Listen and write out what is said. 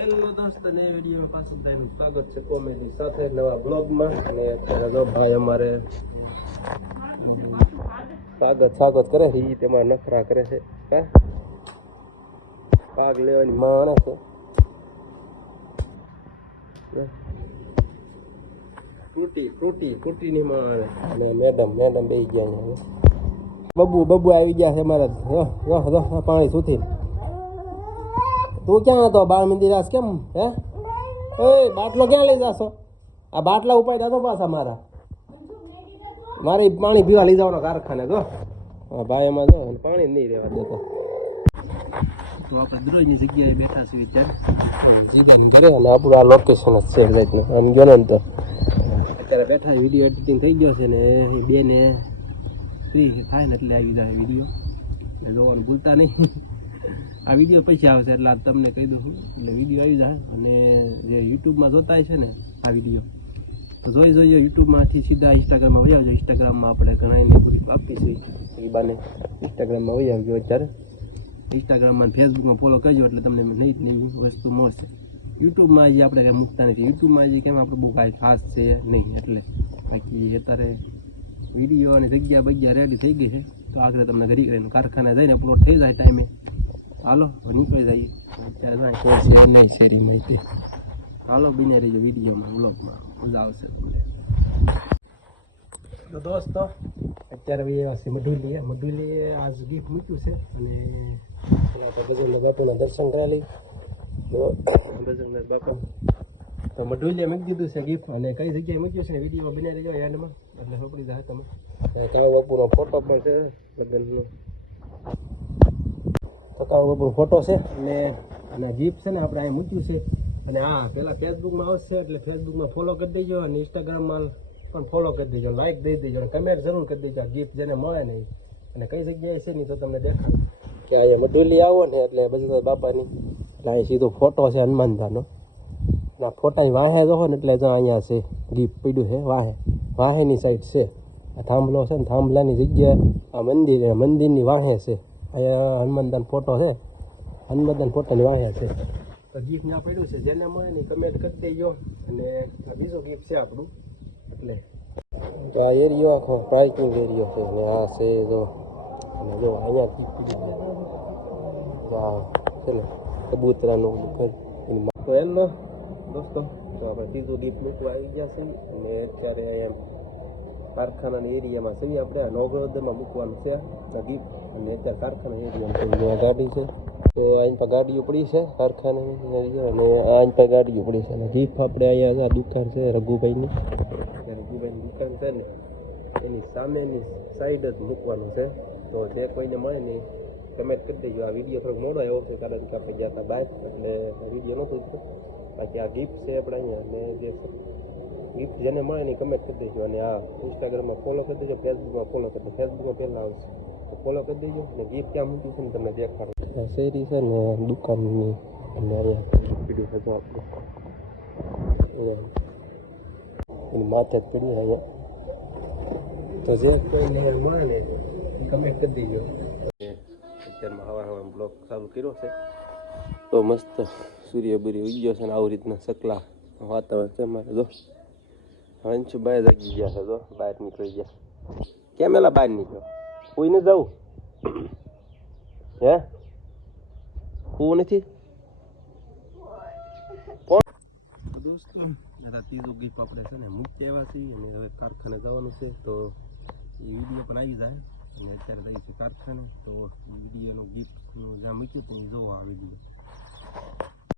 Hello દોસ્તો, ને વિડીયોમાં પાછું બધાનું સ્વાગત છે કોમેડી સાથે નવા બ્લોગમાં. અને અત્યારે જો ભાઈ અમારે સ્વાગત કરે છે, એ તેમાં નખરા કરે છે. હા, ભાગ લેવાની માણસ છે. ફ્રૂટી ની માણે અને મેડમ બેસી ગયા. બબુ આવી ગયા છે અમારા. પાણી સુથી તું ક્યાં હતો? બાળ મંદિર આસ કેમ? હે બાટલો ક્યાં લઈ જાશો? આ બાટલા ઉપાય દાદો પાછા મારે પાણી પીવા લઈ જવાનો કારખાને. જો ભાઈ એમાં જો પાણી નહીં રહેવા દેતો. તો આપણે દરરોજની જગ્યાએ બેઠા છીએ અત્યારે. આપણું આ લોકેશન જ છે જાતનું. આમ ગયો ને તો અત્યારે બેઠા વિડીયો એડિટિંગ થઈ ગયો છે ને એ બેને ફ્રી થાય ને એટલે આવી જાય વિડીયો. એટલે જોવાનું ભૂલતા નહીં. આ વિડીયો પૈસા આવશે એટલે તમને કહી દઉં એટલે વિડીયો આવી જાય. અને જે યુટ્યુબમાં જોતા છે ને આ વિડીયો તો જોઈ યુટ્યુબમાંથી સીધા ઇન્સ્ટાગ્રામમાં વહી આવજો. ઇન્સ્ટાગ્રામમાં આપણે ઘણા એની પૂરી આપીશું એ બાને ઇન્સ્ટાગ્રામમાં વહી આવજો. અત્યારે ઇન્સ્ટાગ્રામમાં ફેસબુકમાં ફોલો કરજો એટલે તમને નવી વસ્તુ મળશે. યુટ્યુબમાં જે આપણે કંઈ મૂકતા નથી. યુટ્યુબમાં જે કેમ આપણે બહુ કાંઈ ખાસ છે નહીં. એટલે બાકી અત્યારે વિડીયો અને જગ્યા રેડી થઈ ગઈ છે. તો આગળ તમને ઘરી કારખાને જઈને અપલોડ થઈ જાય ટાઈમે. હાલો નીકળી જઈએ. અત્યારે શેરી માહિતી. હાલો બિના રહીજો વિડીયોમાં, વ્લોગમાં મજા આવશે તમને. તો દોસ્તો અત્યારે મઢુલીએ આજ ગીફ્ટ મૂક્યું છે. અને બજરંગ બાપુના દર્શન કરાવી બજરંગ બાપા તો મઢુલીએ મૂકી દીધું છે ગીફ્ટ. અને કઈ જગ્યાએ મૂક્યું છે વિડીયોમાં બિના રહીજો યાદમાં એટલે ખબરી જાય તમે. કાળુ બાપુનો ફોટો પણ છે લગ્નનો. કાળુ બાપુનો ફોટો છે અને ગિફ્ટ છે ને આપણે અહીં મૂક્યું છે. અને હા પહેલાં ફેસબુકમાં આવશે એટલે ફેસબુકમાં ફોલો કરી દેજો. અને ઇન્સ્ટાગ્રામમાં પણ ફોલો કરી દેજો, લાઇક દઈ દેજો અને કમેન્ટ જરૂર કરી દેજો. આ ગિફ્ટ જેને મળે નહીં અને કઈ જગ્યાએ છે નહીં તો તમને દેખાડો કે અહીંયા મઢુલી આવો ને એટલે બજરંગ બાપાની એટલે અહીં સીધો ફોટો છે હનુમાનદાનો. ના ફોટાની વાહે જોવો ને એટલે જો અહીંયા છે ગિફ્ટ પડ્યું છે વાહેની સાઈડ છે. આ થાંભલો છે ને થાંભલાની જગ્યાએ આ મંદિરની વાહે છે. અહીંયા હનુમાનદાન ફોટો છે. હનુમાનદાન ફોટોની વાહે છે. તો ગિફ્ટ ત્યાં પડ્યું છે. જેને મળે ને કમેન્ટ કરી દેજો. અને આ બીજો ગિફ્ટ છે આપણું એટલે તો આ એરિયો આખો પાર્કિંગ એરિયો છે. અને આ છે જો અને જો અહીંયા ચલો કબૂતરાનું તો એનો દોસ્તો તો આપણે ત્રીજું ગિફ્ટ મૂકવા આવી ગયા છે. અને અત્યારે અહીંયા કારખાનાના એરિયામાં છે. આપણે આ નવગ્રહમાં મૂકવાનું છે આ ગિફ્ટ. અને અત્યારે કારખાના એરિયામાં ગાડી છે તો અહીં પર ગાડીઓ પડી છે કારખાનાની એરિયા. અને અહીં પર ગાડીઓ પડી છે. અને ગિફ્ટ આપણે અહીંયા આ દુકાન છે રઘુભાઈની દુકાન છે ને એની સામેની સાઈડ જ મૂકવાનું છે. તો જે કોઈને મળે ને કમેન્ટ કરી દેજો. આ વિડીયો થોડોક મોડો આવ્યો છે કારણ કે આપણે ગયા હતા બહાર એટલે વિડીયો નહોતો ઉતર્યો. બાકી આ ગિફ્ટ છે આપણે અહીંયા. અને જે ગિફ્ટ જેને મળે ને કમેન્ટ કરી દેજો. અને આ ઇન્સ્ટાગ્રામમાં ફોલો કરી દેજો, ફેસબુકમાં ફોલો કરી દેજો. ફેસબુકમાં પહેલાં આવશે તો ફોલો કરી દેજો. અને ગિફ્ટ ક્યાં મૂકી છે ને તમને દેખાડો. આ શેરી છે ને દુકાનની અને અહીંયા પીડ્યું છે તો આપણે એની માથે જ પીડ્યું અહીંયા. તો જે કોઈને મળે ને એ કમેન્ટ કરી દેજો. અત્યારમાં હવા બ્લોગ ચાલુ કર્યો છે તો મસ્ત સૂર્ય ઉગી ગયો છે. ને આવી રીતના સકલા વાતાવરણ છે અમારે. જો હંસભાઈ જાગી ગયા છે. જો બહાર નીકળી ગયા. કેમ એલા બહાર નીકળ્યો? કોઈ ને જવું હે હું નથી દોસ્તો. ત્રીજું ગીફ આપણે છે ને મૂકી આવ્યા છીએ. અને હવે કારખાને જવાનું છે તો એ વિડીયો પણ આવી જાય. અને અત્યારે જઈએ છીએ કારખાને તો વિડીયોનું ગિફ્ટનું જ્યાં મૂક્યું હતું એ જોવો આ વિડીયો.